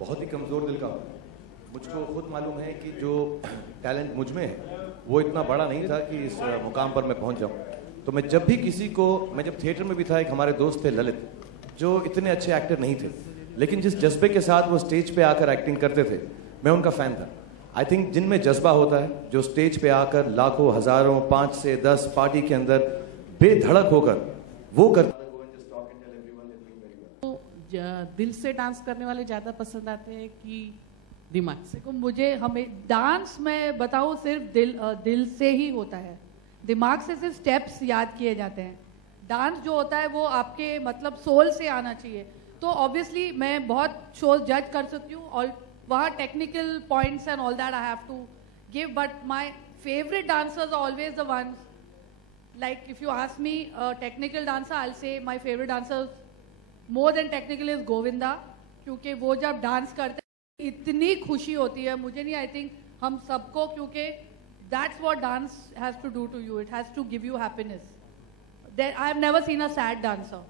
बहुत ही कमज़ोर दिल का हूँ। मुझको खुद मालूम है कि जो टैलेंट मुझ में है वो इतना बड़ा नहीं था कि इस मुकाम पर मैं पहुँच जाऊँ। तो मैं जब भी किसी को, मैं जब थिएटर में भी था, एक हमारे दोस्त थे ललित, जो इतने अच्छे एक्टर नहीं थे, लेकिन जिस जज्बे के साथ वो स्टेज पे आकर एक्टिंग करते थे, मैं उनका फ़ैन था। आई थिंक जिनमें जज्बा होता है, जो स्टेज पे आकर लाखों हज़ारों 5 से 10 पार्टी के अंदर बेधड़क होकर वो करते, दिल से डांस करने वाले ज़्यादा पसंद आते हैं कि दिमाग से? देखो, मुझे हमें डांस में बताऊँ सिर्फ दिल से ही होता है। दिमाग से सिर्फ स्टेप्स याद किए जाते हैं। डांस जो होता है वो आपके मतलब सोल से आना चाहिए। तो ऑब्वियसली मैं बहुत शोज जज कर सकती हूँ और वहाँ technical points and all that I have to give, but my favourite dancers are always the ones, like if you ask me technical dancer, I will say my favourite dancer more than technical is Govinda, क्योंकि वो जब dance करते हैं इतनी खुशी होती है। मुझे नहीं, आई थिंक हम सबको, क्योंकि that's what dance has to do to you, it has to give you happiness. I have never seen a sad dancer.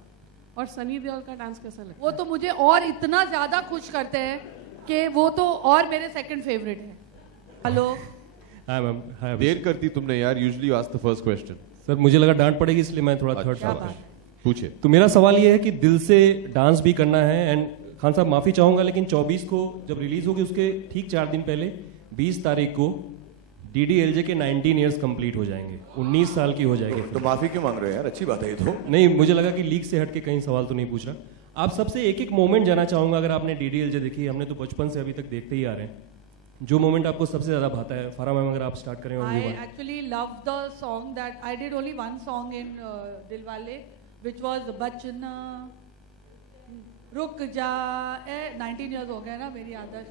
और सनी देओल का डांस कैसा लगता है? वो तो मुझे और इतना ज्यादा खुश करते हैं कि वो तो और मेरे सेकंड फेवरेट है। Hello, hi ma'am. हाय। देर करती तुमने यार, usually you ask the first question. Sir मुझे लगा डांट पड़ेगी इसलिए मैं थोड़ा थर्ड अच्छा, पूछे। तो मेरा सवाल ये है कि दिल से डांस भी करना है, एंड खान साहब माफी चाहूंगा लेकिन 24 को जब रिलीज होगी उसके ठीक 4 दिन पहले 20 तारीख को DDLJ के 19 ईयर्स कंप्लीट हो जाएंगे, 19 साल की हो जाएगी। तो माफी क्यों मांग रहे हो यार, अच्छी बात है ये तो। नहीं, मुझे लगा कि लीग से हट के कहीं सवाल तो नहीं पूछ रहा। आप सबसे एक एक मोमेंट जानना चाहूंगा। अगर आपने DDLJ देखी, हमने तो बचपन से अभी तक देखते ही आ रहे हैं, जो मोमेंट आपको सबसे ज्यादा भाता है। फारा मैम अगर आप स्टार्ट करें। I actually loved the song that I did only one song in Dilwale, which was बचना रुक जा। 19 years हो गए ना मेरी आदत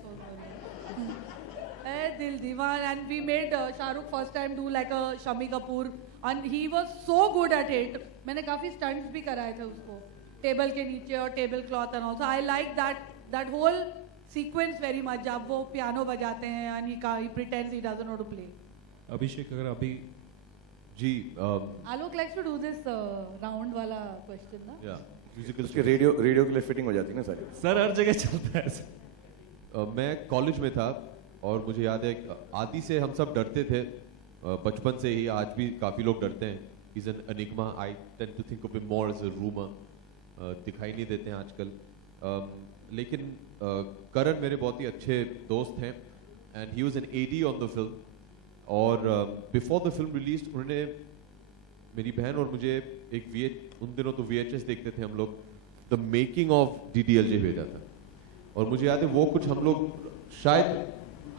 ए दिल दीवान, and we made Shahrukh first time do like a Shami Kapoor and he was so good at it. मैंने काफी stunts भी कराए थे उसको टेबल के नीचे और table cloth and also I like that whole sequence very much, जब वो पियानो बजाते हैं and he pretends he doesn't know to play. अभिषेक अगर अभी जी Alok likes to do this round वाला question ना? या उसके रेडियो के लिए फिटिंग हो जाती है ना सारी। सर हर जगह चलता है। मैं कॉलेज में था और मुझे याद है आदि से हम सब डरते थे बचपन से ही, आज भी काफ़ी लोग डरते हैं। Is an enigma, I tend to think of him more as a rumour, दिखाई नहीं देते हैं आजकल। लेकिन करण मेरे बहुत ही अच्छे दोस्त हैं and he was an AD on the film, और बिफोर द फिल्म रिलीज उन्होंने मेरी बहन और मुझे उन दिनों तो VHS देखते थे हम लोग, द मेकिंग ऑफ DDLJ भेजा था। और मुझे याद है वो कुछ हम लोग शायद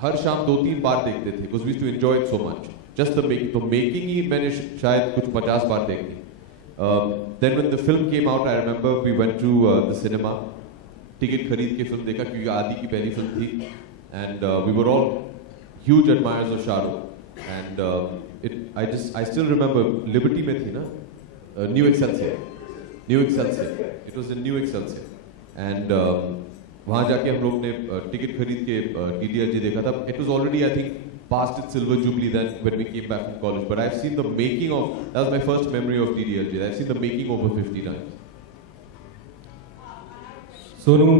हर शाम 2-3 बार देखते थे, because we used to enjoy it so much. Just the making ही मैंने शायद कुछ 50 बार देख ली। Then when the film came out, I remember we went to the cinema, ticket खरीद के फिल्म देखा क्योंकि आदि की पहली फिल्म थी, and we were all huge admirers of Shahrukh. And I still remember Liberty में थी ना, new Excelsior, it was the new Excelsior, and वहाँ जाके हम लोग ने टिकट खरीद के DDLJ देखा था। It was already I think past its silver jubilee then when we came back from college, but I've seen the making of, that was my first memory of DDLJ, I've seen the making over 50 times. Sonu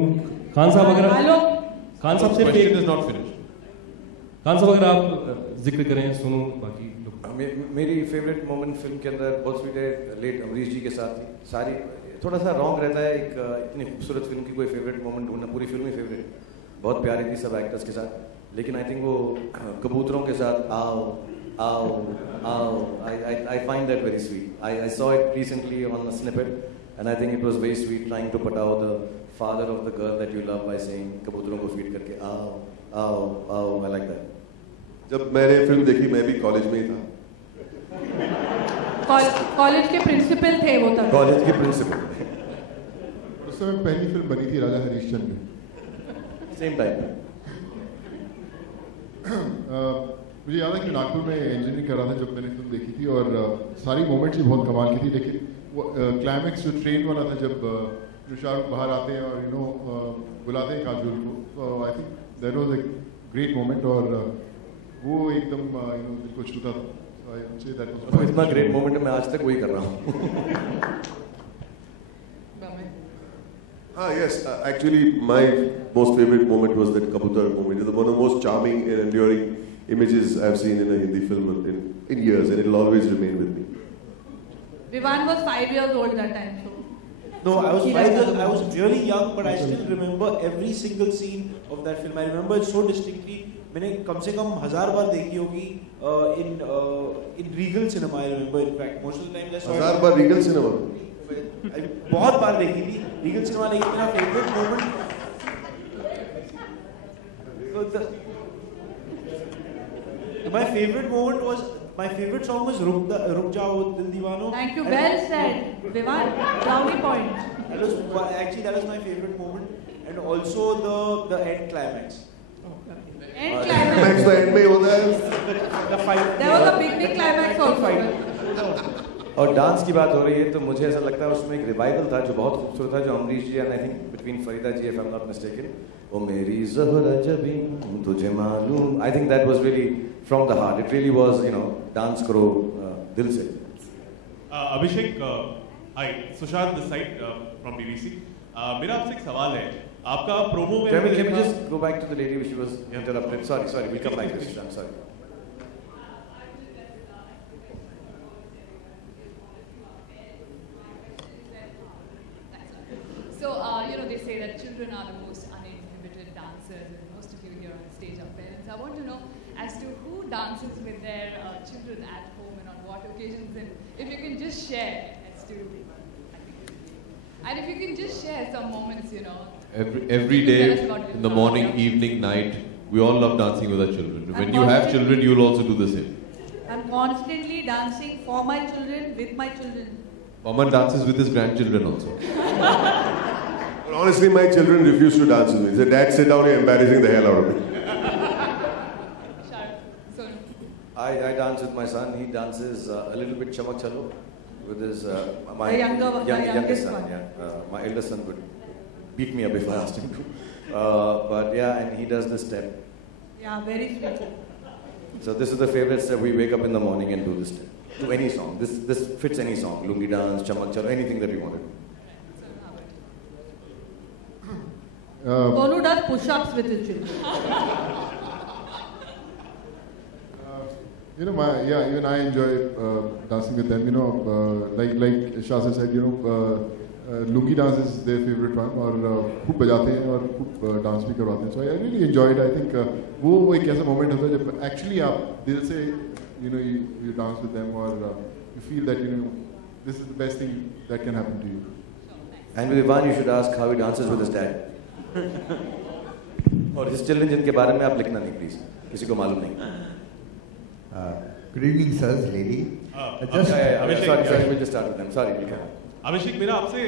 Khan साहब अगर खान साहब से question is not finished. Khan साहब अगर आप जिक्र करें सोनू, बाकी मेरी फेवरेट मोमेंट फिल्म के अंदर बहुत स्वीट है, लेट अमरीश जी के साथ थी। सारी थोड़ा सा रॉन्ग रहता है एक इतनी खूबसूरत फिल्म की कोई फेवरेट मोमेंट ढूंढना, पूरी फिल्म ही फेवरेट, बहुत प्यारी थी सब एक्टर्स के साथ। लेकिन आई थिंक वो कबूतरों के साथ आओ आओ आओ, I find that very sweet. I saw it recently on a snippet and I think it was very sweet trying to put out the father of the girl that you love by saying कबूतरों को feed करके आओ आओ आओ, I like that. जब मैंने film देखी मैं भी कॉलेज में ही था। कॉलेज के प्रिंसिपल थे वो तब। कॉलेज के प्रिंसिपल उस समय पहली फिल्म बनी थी राजा हरीशचंद्र में, सेम टाइम। मुझे याद है कि नागपुर में इंजीनियरिंग कर रहा था जब मैंने फिल्म देखी थी, और सारी मोमेंट्स ही बहुत कमाल की थी। लेकिन वो क्लाइमैक्स जो ट्रेन वाला था, जब जो शाहरुख बाहर आते हैं और बुलाते हैं काजोल को, तो आई think that was a great moment, और वो एकदम दिल को छूता था। तो इतना ग्रेट मोमेंट मैं आज तक वही कर रहा हूँ। Yes. Actually, my most favorite moment was that Kabutar moment. It's one of the most charming and enduring images I've seen in a Hindi film in years, and it'll always remain with me. Vivan was 5 years old that time, so. No, I was 5 years. I was really young, but I still remember every single scene of that film. I remember it so distinctly. मैंने कम से कम 1000 बार देखी होगी in Regal Cinema. I remember, in fact, most of the time I saw 1000 bar Regal Cinema. बहुत बार देखी थी Regal cinema, लेकिन मेरा favourite moment my favorite song was रुक जाओ दिल दीवानो. Thank you, well said, Vivan. Brownie point. That was my favorite moment, and also the end climax. End climax. The end में होता है. The fight. There was a big climax also. और dance की बात हो रही है तो मुझे ऐसा लगता है उसमें एक रिवाइवल था जो बहुत खूबसूरत था, जो Amrish ji and I think between Farida ji, if I am not mistaken, ओ मेरी ज़हरा जबी तुझे मालूम. I think that was really from the heart. It really was, you know, dance करो दिल से. Abhishek, hi, Sushant this side from BBC. मेरा आपसे एक सवाल है. आपका प्रोमो में Can we just go back to the lady which was interrupted? Sorry, we'll come back to this. I'm sorry. So, they say that children are the most uninhibited dancers, and most of you here on stage are parents. I want to know as to who dances with their children at home and on what occasions, and if you can just share as to, and if you can just share some moments, Every day, in the morning, evening, night, we all love dancing with our children. When you have children, you will also do the same. I'm constantly dancing for my children, with my children. Paman dances with his grandchildren also. Honestly, my children refuse to dance with me. They say, Dad, sit down, you're embarrassing the hell out of me. I dance with my son. He dances a little bit chamak chalo with his my youngest son. My eldest son would beat me up if I asked him to. But yeah, and he does this step. Yeah, very sweet. So this is the favorite step. We wake up in the morning and do this step to any song. This fits any song. Lungi dance, chamak chalo, anything that we want to do. Konu does push-ups with his children. Even I enjoy dancing with them. Like Shazia said, lungi dance is their favorite one, और खूब बजाते हैं और खूब dance भी करवाते हैं. So I really enjoyed. I think वो एक ऐसा moment होता है जब actually आप दिल से you dance with them, or you feel that this is the best thing that can happen to you. And with Ivan, you should ask how he dances with his dad. और his children जिनके बारे में आप लिखना नहीं please, किसी को मालूम नहीं. Good evening, sirs, lady. Sorry, we'll just start with them. Sorry. अभिषेक, मेरा आपसे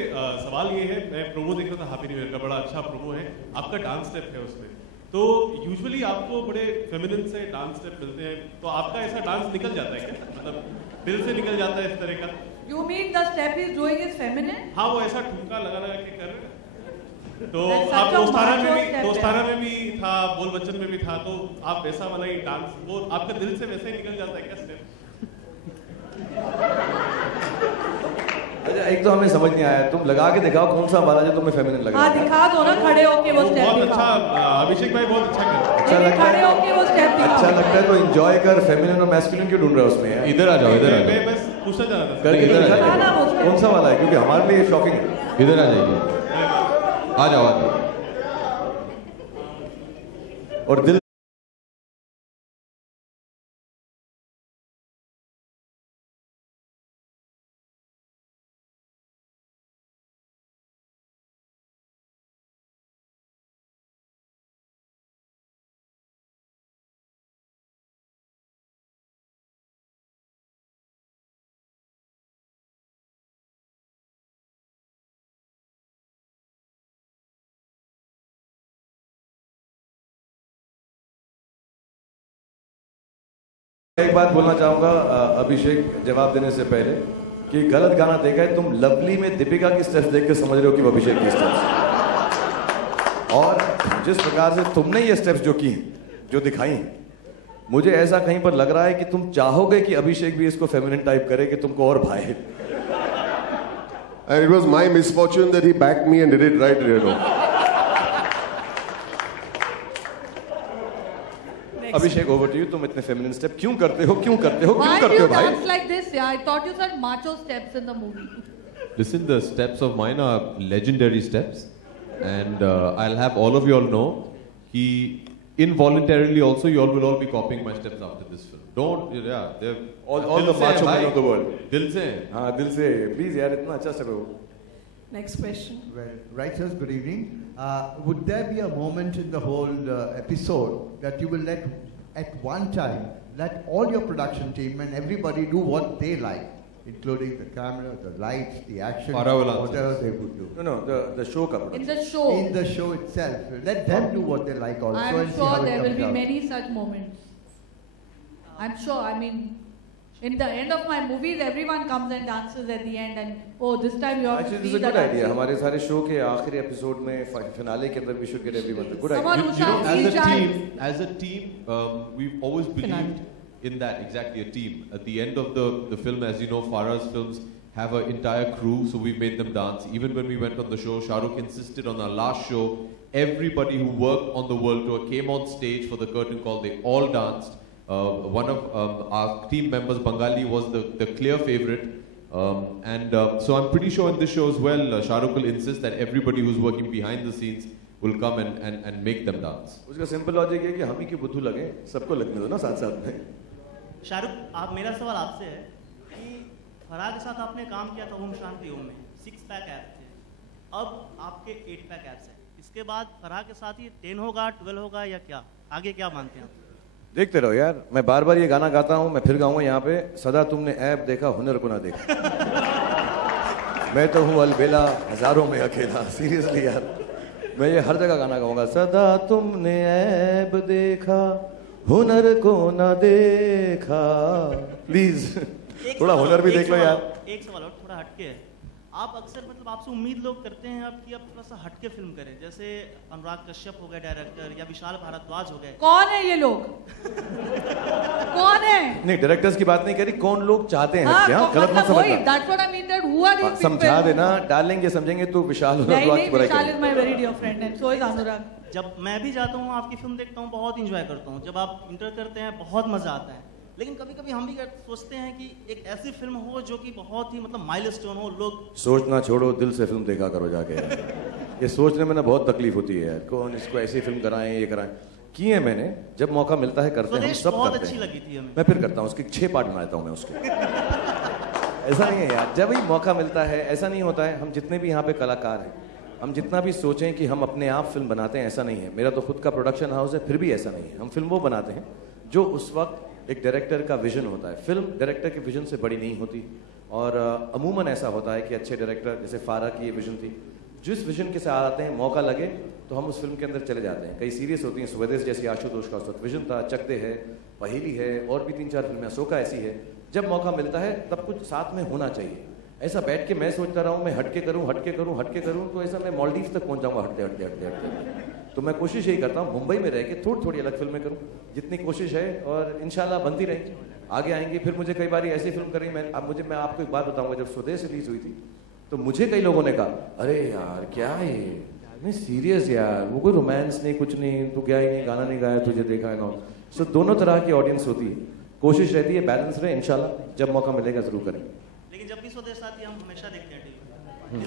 सवाल ये है, मैं प्रोमो देख रहा था हैप्पी न्यू ईयर का, बड़ा अच्छा प्रोमो है. आपका डांस स्टेप है उसमें, तो यूजुअली आपको बड़े फेमिनिन से डांस स्टेप मिलते हैं, तो आपका ऐसा डांस निकल जाता है क्या? मतलब दिल से निकल जाता है इस तरह का? You mean the step he's doing is feminine? हाँ, वो ऐसा ठुमका लगा के कर रहे हैं. तो आप दोस्ताना में भी था, बोल बच्चन में भी था, तो आप वैसा वाला ही डांस, वो आपका दिल से वैसे ही निकल जाता है क्या स्टेप? अच्छा, एक तो हमें समझ नहीं आया, तुम लगा के दिखाओ कौन सा वाला जो तुम्हें फेमिनिन लगा. हाँ, दिखा दो ना खड़े होके वो स्टेप. बहुत अच्छा, अभिषेक भाई बहुत अच्छा कर रहे हैं. अच्छा लगता है, अच्छा लगता है तो एंजॉय कर. फेमिनिन और मैस्कुलिन क्यों ढूंढ रहा है उसमें? इधर आ जाओ, इधर आ जाओ. मैं बस पूछना चाह रहा था करके कौन सा वाला है, क्योंकि हमारे लिए शॉकिंग है. इधर आ जाइए, आ जाओ. और दिल एक बात बोलना चाहूंगा अभिषेक, जवाब देने से पहले, कि गलत गाना देखा है. तुम लवली में दीपिका की स्टेप्स देख के समझ रहे हो कि वो अभिषेक की स्टेप्स, और जिस प्रकार से तुमने ये स्टेप्स जो की, जो दिखाई, मुझे ऐसा कहीं पर लग रहा है कि तुम चाहोगे कि अभिषेक भी इसको फेमिनिन टाइप करे कि तुमको और भाए. And it was my misfortune that he backed me and did it right, you know. Abhishek, over to you. तुम इतने feminine step क्यों करते हो? क्यों करते हो? Why क्यों do करते हो you भाई? dance like this? Yeah, I thought you said macho steps in the movie. Listen, the steps of mine are legendary steps, and I'll have all of you all know कि involuntarily also you all will all be copying my steps after this film. Don't, yeah, they're all the macho men of the world. दिल से हाँ दिल से please यार इतना अच्छा step है वो. Next question. Well, writers, good evening. Would there be a moment in the whole episode that you will let, at one time, let all your production team and everybody do what they like, including the camera, the lights, the action, whatever they would do? No, the show ka production. In the show. In the show itself, let them do what they like also. I'm and see sure how it there will comes be out. many such moments. I'm sure. I mean, in the end of my movies, everyone comes and dances at the end, and oh, this time you have Actually, to this see is a the good idea. dancing. हमारे सारे show के आखिरी episode में finale के अंदर we should get everyone. Good idea. Come on, Usha, as a team, we've always believed in that, exactly, a team. At the end of the film, as you know, Farah's films have an entire crew, so we made them dance. Even when we went on the show, Shah Rukh insisted on our last show, everybody who worked on the world tour came on stage for the curtain call. They all danced. One of our team members, Bengali, was the clear favorite. So I'm pretty sure in this show as well, Shah Rukh will insist that everybody who's working behind the scenes will come and make them dance. उसका simple logic है कि हम ही के बुद्धू लगे, सबको लगने दो ना साथ-साथ में. शाहरुख, आप मेरा सवाल आपसे है कि फराह के साथ आपने काम किया था ओम शांति ओम में 6 पैक ऐप थे, अब आपके 8 पैक ऐप्स हैं. इसके बाद फराह के साथ ही 10 होगा, 12 होगा या क्या? आगे क्या मानते हैं आप? देखते रहो यार, मैं बार बार ये गाना गाता हूँ, मैं फिर गाऊंगा यहाँ पे, सदा तुमने ऐप देखा हुनर को ना देखा. मैं तो हूँ अलबेला हजारों में अकेला. सीरियसली यार, मैं ये हर जगह गाना गाऊंगा. सदा तुमने ऐप देखा हुनर को ना देखा. प्लीज थोड़ा हुनर भी देख लो यार. एक सवाल और थोड़ा हटके है. आप अक्सर मतलब आपसे उम्मीद लोग करते हैं आप कि आप थोड़ा सा हटके फिल्म करें, जैसे अनुराग कश्यप हो गए डायरेक्टर या विशाल भारद्वाज हो गए. कौन है ये लोग? कौन है? नहीं, डायरेक्टर्स की बात नहीं करी, कौन लोग चाहते हैं. गलत मत समझना. That's what I mean. That who are these people? समझा देना, डालेंगे समझेंगे. तो विशाल विशाल is my very dear friend and so is अनुराग. जब मैं भी जाता हूँ आपकी फिल्म देखता हूँ, बहुत इंजॉय करता हूँ. जब आप इंटर करते हैं बहुत मजा आता है. लेकिन कभी कभी हम भी सोचते हैं कि एक ऐसी फिल्म हो जो कि बहुत ही मतलब माइलस्टोन हो. लोग सोचना छोड़ो, दिल से फिल्म देखा करो जाके. ये सोचने में ना बहुत तकलीफ होती है यार, कौन इसको ऐसी फिल्म कराएं, ये कराएं. की है मैंने, जब मौका मिलता है करते हैं, हम सब बहुत करते अच्छी हैं. लगी थी हमें. मैं फिर करता हूँ उसके 6 पार्ट बनाता हूँ मैं उसके. ऐसा नहीं है यार, जब ही मौका मिलता है, ऐसा नहीं होता है. हम जितने भी यहाँ पे कलाकार हैं, हम जितना भी सोचें कि हम अपने आप फिल्म बनाते हैं, ऐसा नहीं है. मेरा तो खुद का प्रोडक्शन हाउस है, फिर भी ऐसा नहीं है. हम फिल्म वो बनाते हैं जो उस वक्त एक डायरेक्टर का विजन होता है. फिल्म डायरेक्टर के विजन से बड़ी नहीं होती. और अमूमन ऐसा होता है कि अच्छे डायरेक्टर, जैसे फारा की ये विजन थी, जिस विजन के साथ आते हैं, मौका लगे तो हम उस फिल्म के अंदर चले जाते हैं. कई सीरियस होती हैं, स्वदेश जैसी आशुतोष का उस वक्त विजन था, चक दे है, पहेली है, और भी 3-4 फिल्में, अशोका ऐसी है. जब मौका मिलता है तब कुछ साथ में होना चाहिए. ऐसा बैठ के मैं सोचता रहा हूँ मैं हटके करूँ, तो ऐसा मैं मालदीव तक पहुँच जाऊँगा हटते. तो मैं कोशिश यही करता हूँ मुंबई में रह के थोड़ी अलग फिल्में करूँ, जितनी कोशिश है, और इंशाल्लाह बनती रहेंगी, आगे आएंगे. फिर मुझे कई बार ऐसी फिल्म करी. मैं आपको एक बात बताऊंगा, जब स्वदेश रिलीज हुई थी तो मुझे कई लोगों ने कहा, अरे यार क्या है नहीं सीरियस यार, वो कोई रोमांस नहीं, कुछ नहीं, तू क्या ही नहीं, गाना नहीं गाया, तुझे देखा है ना. सो दोनों तरह की ऑडियंस होती है. कोशिश रहती है बैलेंस रहे. इंशाल्लाह जब मौका मिलेगा जरूर करें. लेकिन जब भी स्वदेश आती है हम हमेशा देखते हैं.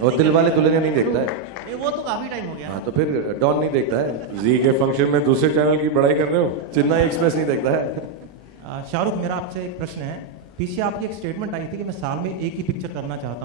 और दिल वाले दुल्हनिया नहीं देखता है. ये वो तो काफी टाइम हो गया. हाँ, तो फिर डॉन नहीं देखता है. जी के फंक्शन में दूसरे चैनल की बड़ाई कर रहे हो. चेन्नई एक्सप्रेस नहीं देखता है. शाहरुख, मेरा आपसे एक प्रश्न है. पीछे आपकी एक स्टेटमेंट आई थी कि मैं साल में एक ही पिक्चर करना चाहता हूँ.